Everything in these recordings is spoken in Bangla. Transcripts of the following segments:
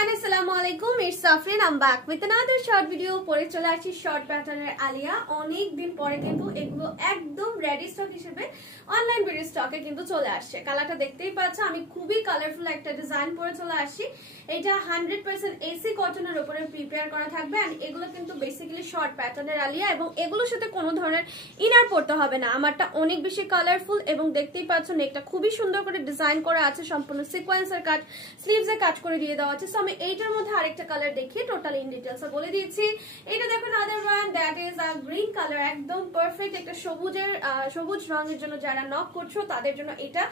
everyone, Assalamualaikum. It's Safrin. I'm back with another short video. পরে চলে আসছি শর্ট প্যাটার্নের আলিয়া। অনেক দিন পরে কিন্তু এগুলো একদম রেডি স্টক হিসেবে অনলাইন ভিডিও স্টকে কিন্তু চলে আসছে। কালারটা দেখতেই পাচ্ছ, আমি খুবই কালারফুল একটা ডিজাইন পরে চলে আসছি। এটা 100% এসি কটনের উপরে প্রিপেয়ার করা থাকবে। এন্ড এগুলো কিন্তু বেসিক্যালি শর্ট প্যাটার্নের আলিয়া এবং এগুলোর সাথে কোনো ধরনের ইনার পড়তে হবে না। আমারটা অনেক বেশি কালারফুল এবং দেখতেই পাচ্ছ নেকটা খুবই সুন্দর করে ডিজাইন করা আছে, সম্পূর্ণ সিকোয়েন্সের কাজ, স্লিভসে কাজ করে দিয়ে দেওয়া আছে। সো আমি এইটার মধ্যে আরেকটা কালার দেখিয়ে টোটাল ইন ডিটেইলস বলে দিয়েছি। এটা দেখুন other one, that is a green colour, একদম পারফেক্ট একটা সবুজ রঙের জন্য যারা নক করছো তাদের জন্য এটা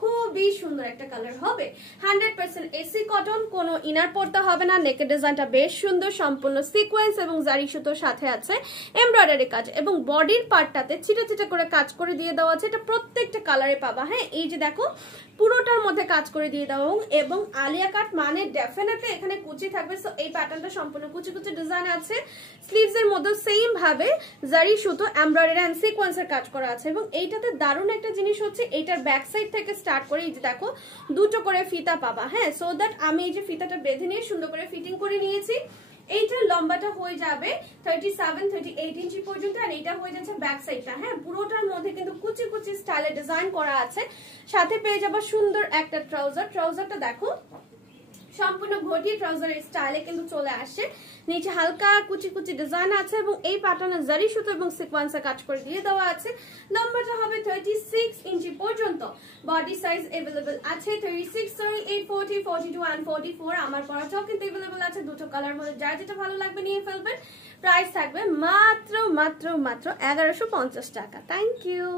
খুবই সুন্দর একটা কালার হবে। 100% এসি কটন, কোনো ইনার পড়তে হবে না। নেকের ডিজাইনটা বেশ সুন্দর, সম্পূর্ণ সিকোয়েন্স এবং জারি সুতোর সাথে আছে এমব্রয়ডারি কাজ এবং বডির পার্টটাতে চিটা চিটা করে কাজ করে দিয়ে দেওয়া আছে। এটা প্রত্যেকটা কালারে পাবা। হ্যাঁ, এই যে দেখো পুরোটার মধ্যে কাজ করে দিয়ে দেওয়া এবং আলিয়া কাট মানে ডেফিনেটলি এখানে কুচি থাকবে। সো এই প্যাটার্নটা সম্পূর্ণ কুচি কুচি ডিজাইন আছে। স্লিভস এর মধ্যে সেম ভাবে জারি সুতো এমব্রয়ডারি এন্ড সিকোয়েন্সের কাজ করা আছে এবং এইটাতে দারুণ একটা জিনিস হচ্ছে এইটার ব্যাক সাইড থেকে স্টার্ট করে এই যে দেখো দুটো করে ফিতা পাবা। হ্যাঁ, সো দ্যাট আমি এই যে ফিতাটা বেঁধে নিয়ে সুন্দর করে ফিটিং করে নিয়েছি। এইটার লম্বাটা হয়ে যাবে 37-38 ইঞ্চি পর্যন্ত আর এইটা হয়ে যাচ্ছে ব্যাক সাইডটা। হ্যাঁ, পুরোটার মধ্যে কিন্তু কুচি কুচি স্টাইলে ডিজাইন করা আছে। সাথে পেয়ে যাবা সুন্দর একটা ট্রাউজারটা দেখো সম্পূর্ণ ঘটি ট্রাউজারের স্টাইলে কিন্তু চলে আসে। নিচে হালকা কুচি কুচি ডিজাইন আছে এবং এই প্যাটার্নে জারি সুতো এবং সিকোয়েন্সে কাজ করে দিয়ে দেওয়া আছে। লম্বাটা হবে 36 ইঞ্চি পর্যন্ত। বডি সাইজ अवेलेबल আছে 36, 38, 40, 42 and 44। আমার পরাটাও কিন্তু अवेलेबल আছে দুটো কালার মধ্যে, যার যেটা ভালো লাগবে নিয়ে ফেলবেন। প্রাইস থাকবে মাত্র 1150 টাকা। Thank you.